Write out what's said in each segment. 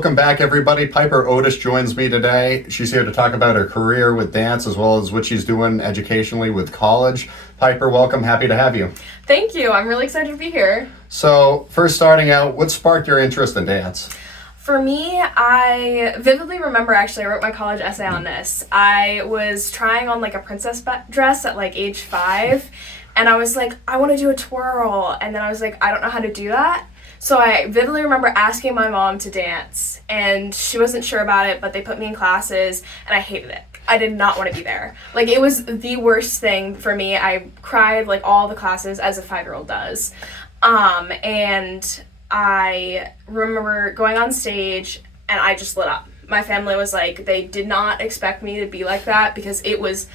Welcome back, everybody. Piper Otis joins me today. She's here to talk about her career with dance as well as what she's doing educationally with college. Piper, welcome. Happy to have you. Thank you. I'm really excited to be here. So, first starting out, what sparked your interest in dance? For me, I vividly remember, actually, I wrote my college essay on this. I was trying on like a princess dress at like age 5, and I was like, I want to do a twirl, and then I was like, I don't know how to do that. So I vividly remember asking my mom to dance, and she wasn't sure about it, but they put me in classes, and I hated it. I did not want to be there. Like, it was the worst thing for me. I cried like all the classes as a 5-year-old does. And I remember going on stage, and I just lit up. My family was like, they did not expect me to be like that because it was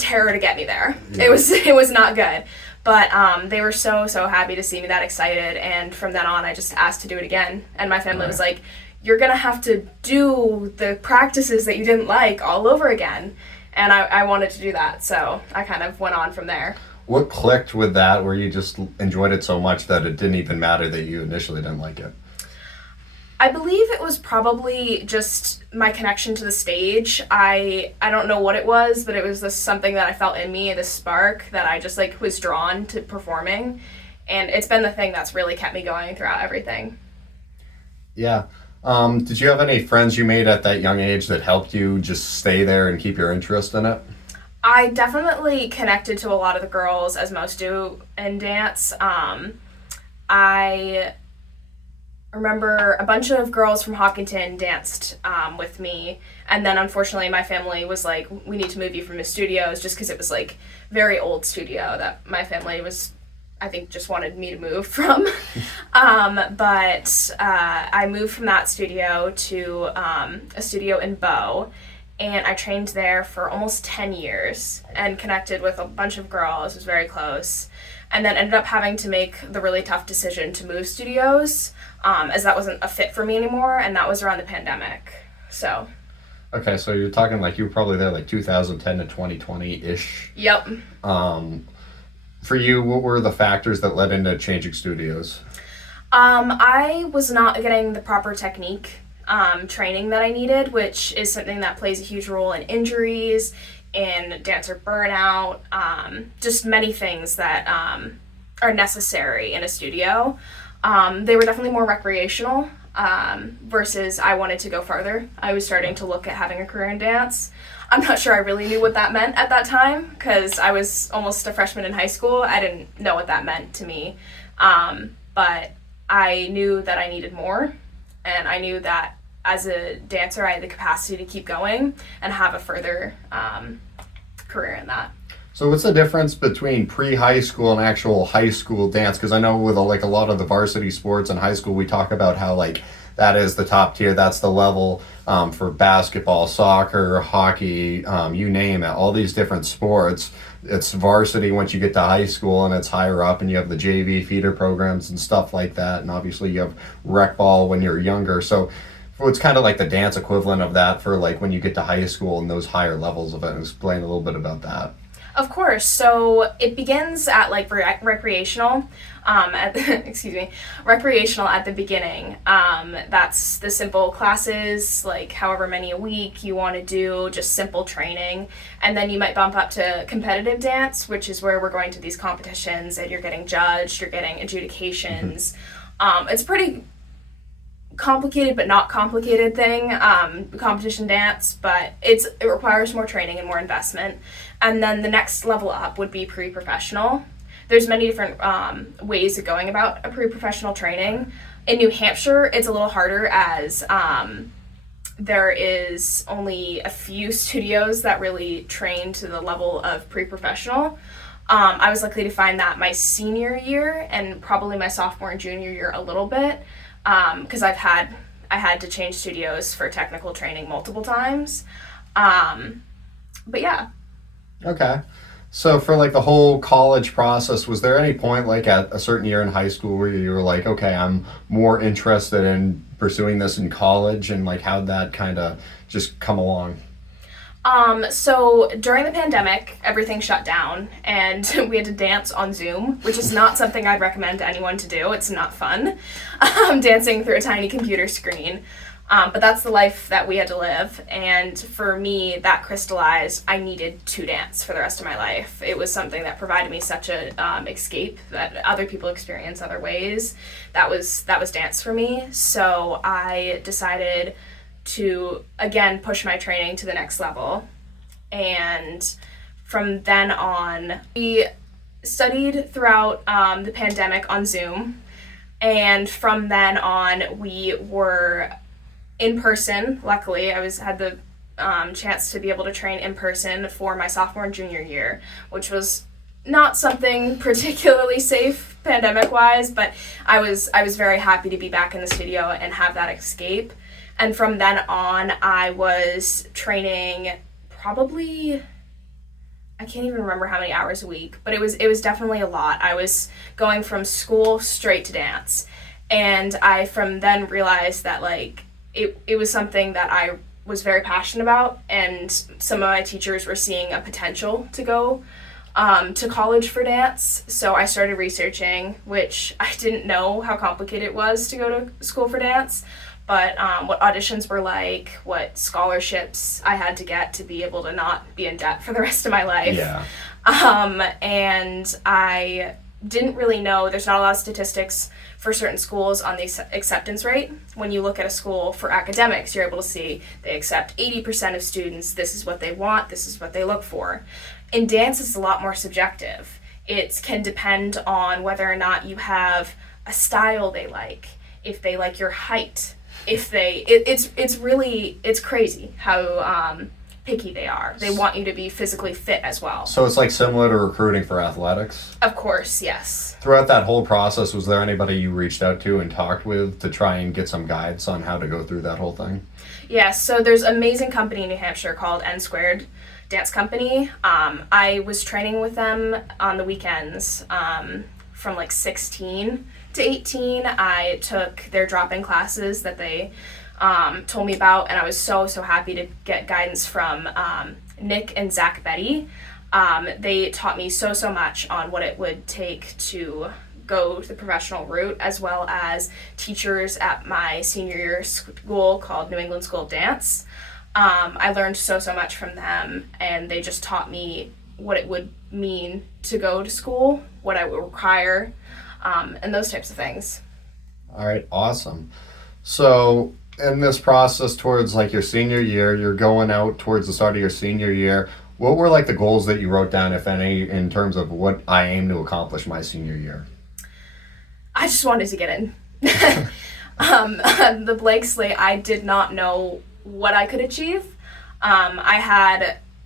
terror to get me there. Yeah. It was not good. But they were so happy to see me that excited, and from then on I just asked to do it again. And my family was like, you're gonna have to do the practices that you didn't like all over again. And I wanted to do that, so I kind of went on from there. What clicked with that where you just enjoyed it so much that it didn't even matter that you initially didn't like it? I believe it was probably just my connection to the stage. I don't know what it was, but it was just something that I felt in me, this spark that I just like was drawn to performing. And it's been the thing that's really kept me going throughout everything. Yeah. Did you have any friends you made at that young age that helped you just stay there and keep your interest in it? I definitely connected to a lot of the girls, as most do in dance. I remember a bunch of girls from Hopkinton danced with me, and then unfortunately my family was like, we need to move you from the studios, just because it was like very old studio that my family was, I think, just wanted me to move from. But I moved from that studio to a studio in Bow, and I trained there for almost 10 years and connected with a bunch of girls. It was very close. And then ended up having to make the really tough decision to move studios, as that wasn't a fit for me anymore, and that was around the pandemic. So. Okay, so you're talking like you were probably there like 2010 to 2020-ish. Yep. For you, what were the factors that led into changing studios? I was not getting the proper technique training that I needed, which is something that plays a huge role in injuries, in dancer burnout, just many things that are necessary in a studio. They were definitely more recreational versus I wanted to go farther. I was starting to look at having a career in dance. I'm not sure I really knew what that meant at that time because I was almost a freshman in high school. I didn't know what that meant to me. But I knew that I needed more, and I knew that as a dancer I had the capacity to keep going and have a further career in that. So what's the difference between pre-high school and actual high school dance? Because I know with a lot of the varsity sports in high school, we talk about how like that is the top tier, that's the level for basketball, soccer, hockey, you name it, all these different sports. It's varsity once you get to high school, and it's higher up, and you have the JV feeder programs and stuff like that, and obviously you have rec ball when you're younger. So it's kind of like the dance equivalent of that for like when you get to high school and those higher levels of it. Explain a little bit about that. Of course. So it begins at like recreational, recreational at the beginning. That's the simple classes, like however many a week you want to do, just simple training. And then you might bump up to competitive dance, which is where we're going to these competitions and you're getting judged, you're getting adjudications. Mm-hmm. It's pretty complicated but not complicated thing, competition dance, but it requires more training and more investment. And then the next level up would be pre-professional. There's many different ways of going about a pre-professional training. In New Hampshire, it's a little harder as there is only a few studios that really train to the level of pre-professional. I was lucky to find that my senior year and probably my sophomore and junior year a little bit, because I had to change studios for technical training multiple times. But yeah. Okay. So for like the whole college process, was there any point like at a certain year in high school where you were like, okay, I'm more interested in pursuing this in college, and like how'd that kind of just come along? So during the pandemic, everything shut down and we had to dance on Zoom, which is not something I'd recommend to anyone to do. It's not fun, dancing through a tiny computer screen. But that's the life that we had to live. And for me, that crystallized, I needed to dance for the rest of my life. It was something that provided me such a escape that other people experience other ways. That was dance for me. So I decided to, again, push my training to the next level. And from then on, we studied throughout the pandemic on Zoom. And from then on, we were in person. Luckily, I had the chance to be able to train in person for my sophomore and junior year, which was not something particularly safe pandemic-wise, but I was very happy to be back in the studio and have that escape. And from then on, I was training probably, I can't even remember how many hours a week, but it was definitely a lot. I was going from school straight to dance. And I from then realized that like it was something that I was very passionate about, and some of my teachers were seeing a potential to go to college for dance. So I started researching, which I didn't know how complicated it was to go to school for dance, but what auditions were like, what scholarships I had to get to be able to not be in debt for the rest of my life. Yeah. And I didn't really know, there's not a lot of statistics for certain schools on the acceptance rate. When you look at a school for academics, you're able to see they accept 80% of students, this is what they want, this is what they look for. In dance, it's a lot more subjective. It can depend on whether or not you have a style they like, if they like your height, if they, it's crazy how picky they are. They want you to be physically fit as well. So it's like similar to recruiting for athletics? Of course, yes. Throughout that whole process, was there anybody you reached out to and talked with to try and get some guides on how to go through that whole thing? Yeah, so there's an amazing company in New Hampshire called N Squared Dance Company. I was training with them on the weekends from like 16 to 18. I took their drop-in classes that they told me about, and I was so happy to get guidance from Nick and Zach Betty. They taught me so much on what it would take to go the professional route, as well as teachers at my senior year school called New England School of Dance. I learned so much from them, and they just taught me what it would mean to go to school, what I would require, and those types of things. All right, awesome. So in this process towards like your senior year, you're going out towards the start of your senior year. What were like the goals that you wrote down, if any, in terms of what I aim to accomplish my senior year? I just wanted to get in. The blank slate, I did not know what I could achieve. I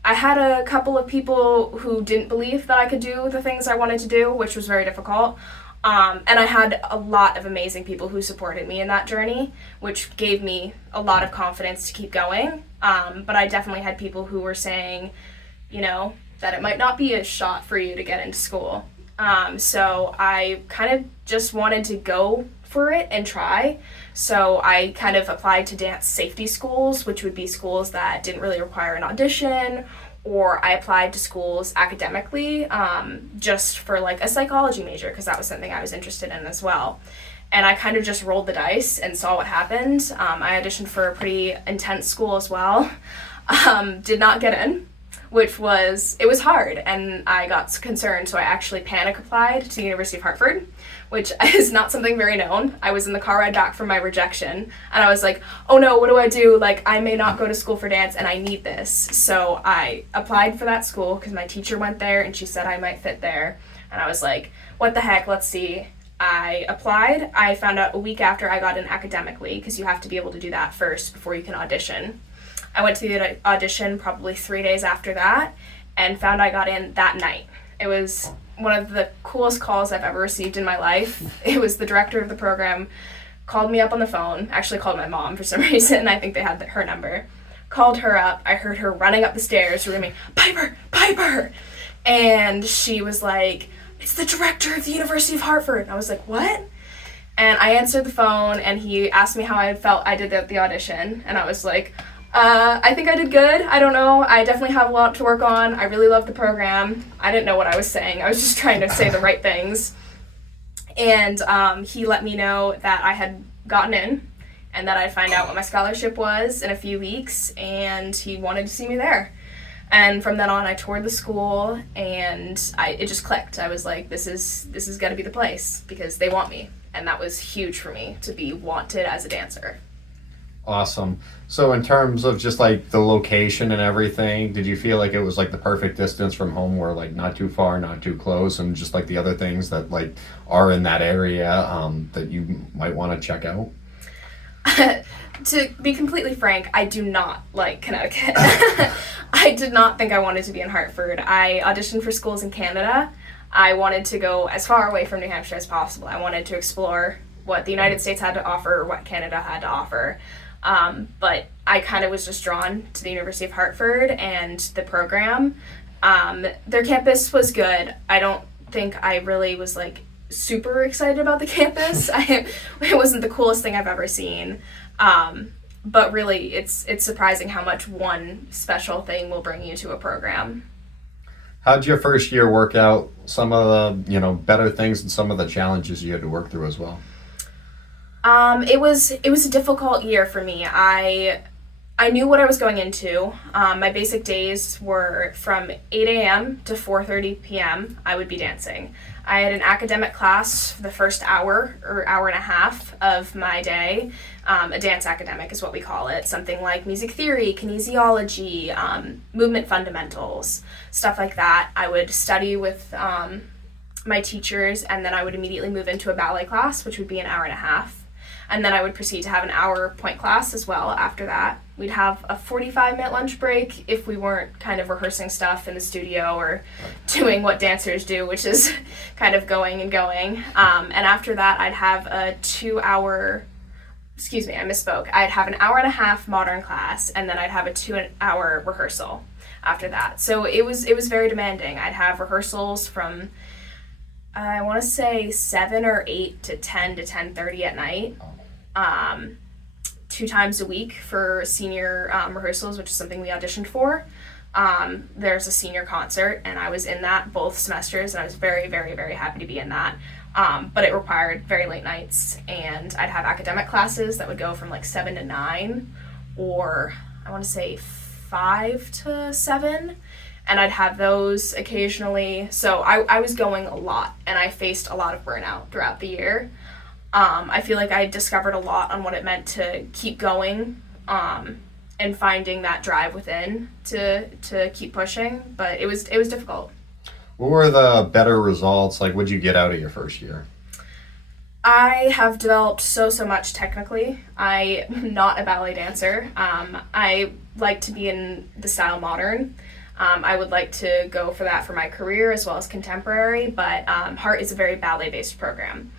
had a couple of people who didn't believe that I could do the things I wanted to do, which was very difficult. And I had a lot of amazing people who supported me in that journey, which gave me a lot of confidence to keep going. But I definitely had people who were saying, you know, that it might not be a shot for you to get into school. So I kind of just wanted to go for it and try. So I kind of applied to dance safety schools, which would be schools that didn't really require an audition, or I applied to schools academically just for like a psychology major, because that was something I was interested in as well. And I kind of just rolled the dice and saw what happened. I auditioned for a pretty intense school as well. Did not get in, which was hard, and I got concerned, so I actually panic applied to the University of Hartford, which is not something very known. I was in the car ride back from my rejection, and I was like, oh no, what do I do? Like, I may not go to school for dance, and I need this. So I applied for that school because my teacher went there, and she said I might fit there. And I was like, what the heck, let's see. I applied. I found out a week after I got in academically, because you have to be able to do that first before you can audition. I went to the audition probably 3 days after that and found I got in that night. It was one of the coolest calls I've ever received in my life. It was the director of the program, called me up on the phone, actually called my mom for some reason. I think they had her number. Called her up. I heard her running up the stairs screaming, Piper, Piper! And she was like, it's the director of the University of Hartford. And I was like, what? And I answered the phone, and he asked me how I felt I did the audition. And I was like, I think I did good. I don't know. I definitely have a lot to work on. I really love the program. I didn't know what I was saying. I was just trying to say the right things. And he let me know that I had gotten in, and that I'd find out what my scholarship was in a few weeks, and he wanted to see me there. And from then on, I toured the school, and it just clicked. I was like, this is got to be the place, because they want me. And that was huge for me, to be wanted as a dancer. Awesome. So in terms of just like the location and everything, did you feel like it was like the perfect distance from home, where like not too far, not too close, and just like the other things that like are in that area that you might want to check out? To be completely frank, I do not like Connecticut. I did not think I wanted to be in Hartford. I auditioned for schools in Canada. I wanted to go as far away from New Hampshire as possible. I wanted to explore what the United States had to offer, what Canada had to offer. But I kind of was just drawn to the University of Hartford and the program. Their campus was good. I don't think I really was like super excited about the campus. It wasn't the coolest thing I've ever seen. But really, it's surprising how much one special thing will bring you to a program. How'd your first year work out? Some of the better things and some of the challenges you had to work through as well. It was a difficult year for me. I knew what I was going into. My basic days were from 8 a.m. to 4:30 p.m. I would be dancing. I had an academic class for the first hour or hour and a half of my day. A dance academic is what we call it. Something like music theory, kinesiology, movement fundamentals, stuff like that. I would study with my teachers, and then I would immediately move into a ballet class, which would be an hour and a half. And then I would proceed to have an hour point class as well after that. We'd have a 45-minute lunch break if we weren't kind of rehearsing stuff in the studio or doing what dancers do, which is kind of going and going. And after that, I'd have a 2-hour, excuse me, I misspoke. I'd have an hour and a half modern class, and then I'd have a 2-hour rehearsal after that. So it was very demanding. I'd have rehearsals from, I want to say 7 or 8 to 10 to 10:30 at night. 2 times a week for senior rehearsals, which is something we auditioned for. There's a senior concert, and I was in that both semesters, and I was very, very, very happy to be in that. But it required very late nights, and I'd have academic classes that would go from like 7 to 9, or I want to say 5 to 7, and I'd have those occasionally. So I was going a lot, and I faced a lot of burnout throughout the year. I feel like I discovered a lot on what it meant to keep going, and finding that drive within to keep pushing, but it was difficult. What were the better results? Like, what'd you get out of your first year? I have developed so much technically. I'm not a ballet dancer. I like to be in the style modern. I would like to go for that for my career as well as contemporary, but Hart is a very ballet-based program,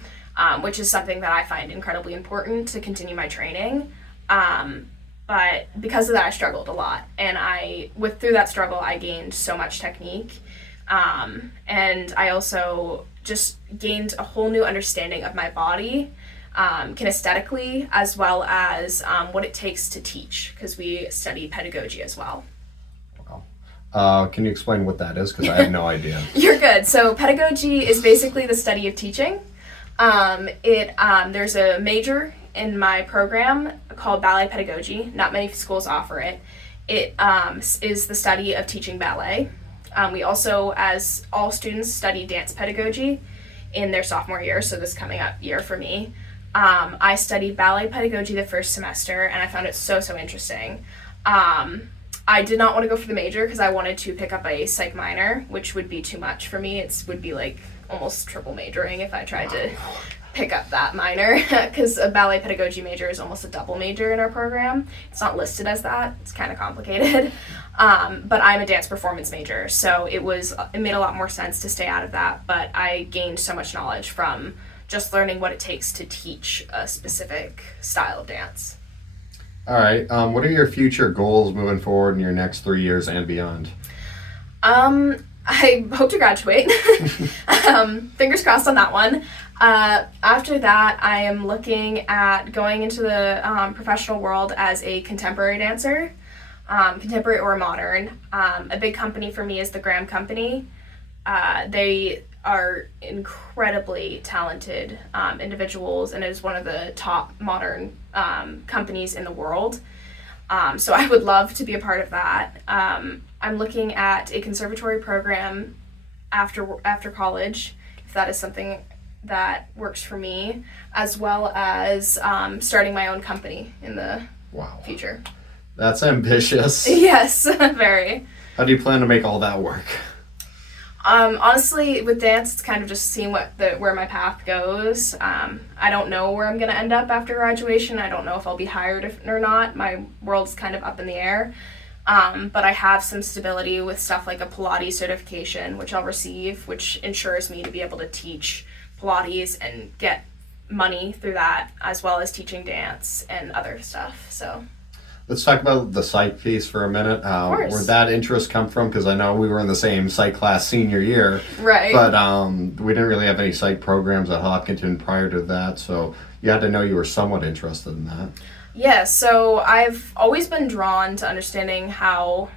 which is something that I find incredibly important to continue my training. But because of that, I struggled a lot, and through that struggle, I gained so much technique. And I also just gained a whole new understanding of my body, kinesthetically, as well as what it takes to teach, because we study pedagogy as well. Wow. Can you explain what that is? Because I have no idea. You're good. So pedagogy is basically the study of teaching. There's a major in my program called ballet pedagogy. Not many schools offer it. It is the study of teaching ballet. We also, as all students, study dance pedagogy in their sophomore year, so this coming up year for me. I studied ballet pedagogy the first semester, and I found it so interesting. I did not want to go for the major because I wanted to pick up a psych minor, which would be too much for me. It would be like almost triple majoring if I tried to pick up that minor, because a ballet pedagogy major is almost a double major in our program. It's not listed as that. It's kind of complicated. But I'm a dance performance major, so it made a lot more sense to stay out of that, but I gained so much knowledge from just learning what it takes to teach a specific style of dance. All right. What are your future goals moving forward in your next 3 years and beyond? I hope to graduate. Fingers crossed on that one. After that, I am looking at going into the professional world as a contemporary dancer, contemporary or modern. A big company for me is the Graham Company. They are incredibly talented individuals, and is one of the top modern companies in the world. So I would love to be a part of that. I'm looking at a conservatory program after college, if that is something that works for me, as well as starting my own company in the future. That's ambitious. Yes, very. How do you plan to make all that work? Honestly, with dance, it's kind of just seeing where my path goes. I don't know where I'm going to end up after graduation. I don't know if I'll be hired or not. My world's kind of up in the air. But I have some stability with stuff like a Pilates certification, which I'll receive, which ensures me to be able to teach Pilates and get money through that, as well as teaching dance and other stuff. So let's talk about the psych piece for a minute. Where'd that interest come from? Because I know we were in the same psych class senior year. Right. But we didn't really have any psych programs at Hopkinton prior to that, so you had to know you were somewhat interested in that. Yeah, so I've always been drawn to understanding how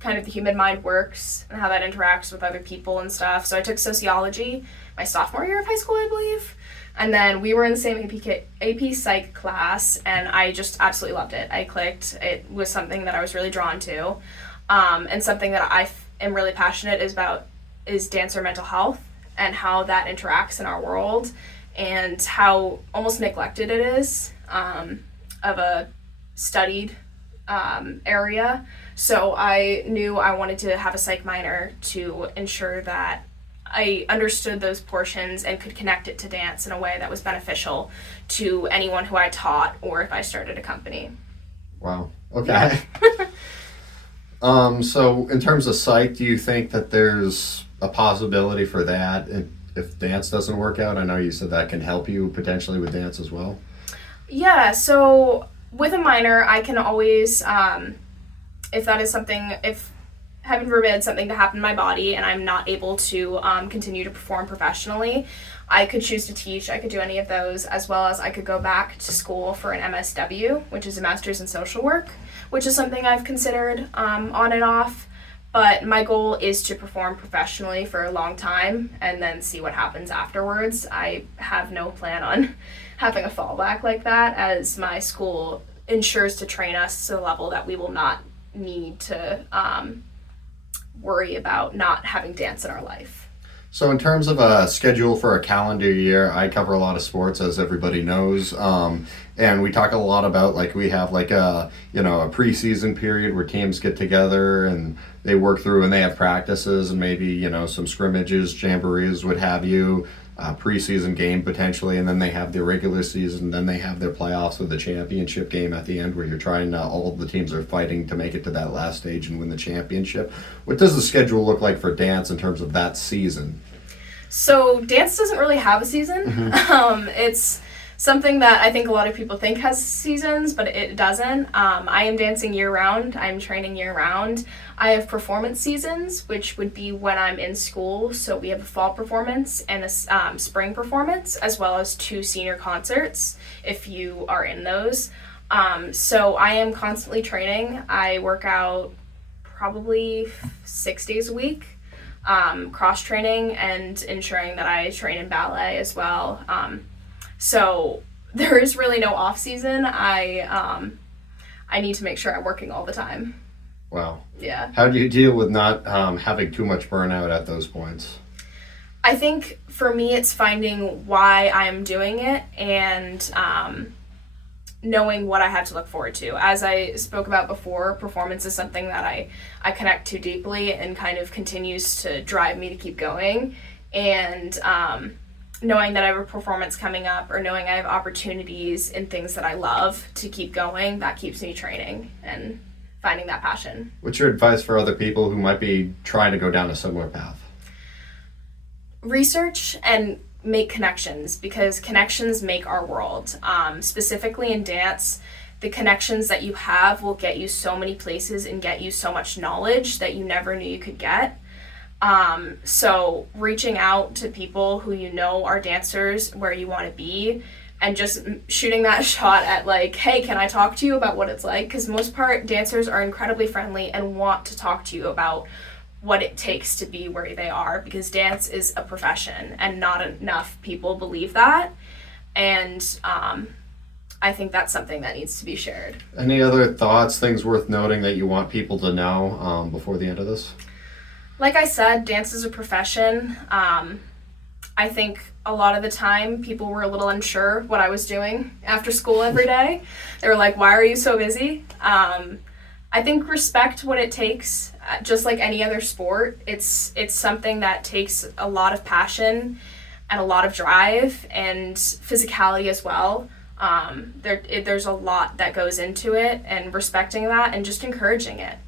kind of the human mind works and how that interacts with other people and stuff. So I took sociology my sophomore year of high school, I believe. And then we were in the same AP Psych class, and I just absolutely loved it. I clicked. It was something that I was really drawn to. And something that I am really passionate about is dancer mental health and how that interacts in our world and how almost neglected it is of a studied area. So I knew I wanted to have a psych minor to ensure that I understood those portions and could connect it to dance in a way that was beneficial to anyone who I taught or if I started a company. Wow. Okay. Yeah. So in terms of psych, do you think that there's a possibility for that if dance doesn't work out? I know you said that can help you potentially with dance as well. Yeah, so with a minor, I can always, if that is something, if heaven forbid something to happen in my body and I'm not able to continue to perform professionally, I could choose to teach. I could do any of those, as well as I could go back to school for an MSW, which is a Master's in Social Work, which is something I've considered on and off. But my goal is to perform professionally for a long time and then see what happens afterwards. I have no plan on having a fallback like that, as my school ensures to train us to the level that we will not need to worry about not having dance in our life. So in terms of a schedule for a calendar year, I cover a lot of sports, as everybody knows, and we talk a lot about, like, we have like a preseason period where teams get together and they work through and they have practices and maybe some scrimmages, jamborees, what have you, preseason game potentially, and then they have their regular season, then they have their playoffs with the championship game at the end where you're trying all the teams are fighting to make it to that last stage and win the championship. What does the schedule look like for dance in terms of that season? So dance doesn't really have a season. Mm-hmm. It's something that I think a lot of people think has seasons, but it doesn't. I am dancing year-round. I'm training year-round. I have performance seasons, which would be when I'm in school. So we have a fall performance and a spring performance, as well as 2 senior concerts, if you are in those. So I am constantly training. I work out probably 6 days a week, cross-training and ensuring that I train in ballet as well. So there is really no off season. I need to make sure I'm working all the time. Wow. Yeah. How do you deal with not having too much burnout at those points? I think for me it's finding why I'm doing it and knowing what I have to look forward to. As I spoke about before, performance is something that I connect to deeply and kind of continues to drive me to keep going. And knowing that I have a performance coming up or knowing I have opportunities in things that I love to keep going, that keeps me training and finding that passion. What's your advice for other people who might be trying to go down a similar path? Research and make connections, because connections make our world. Specifically in dance, the connections that you have will get you so many places and get you so much knowledge that you never knew you could get. So reaching out to people who you know are dancers where you want to be and just shooting that shot at, like, hey, can I talk to you about what it's like? Because most part, dancers are incredibly friendly and want to talk to you about what it takes to be where they are, because dance is a profession and not enough people believe that. And I think that's something that needs to be shared. Any other thoughts, things worth noting that you want people to know before the end of this? Like I said, dance is a profession. I think a lot of the time people were a little unsure what I was doing after school every day. They were like, why are you so busy? I think respect what it takes, just like any other sport. It's something that takes a lot of passion and a lot of drive and physicality as well. There's a lot that goes into it, and respecting that and just encouraging it.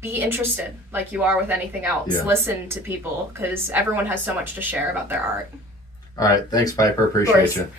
Be interested like you are with anything else. Yeah. Listen to people, because everyone has so much to share about their art. All right. Thanks, Piper. Appreciate you.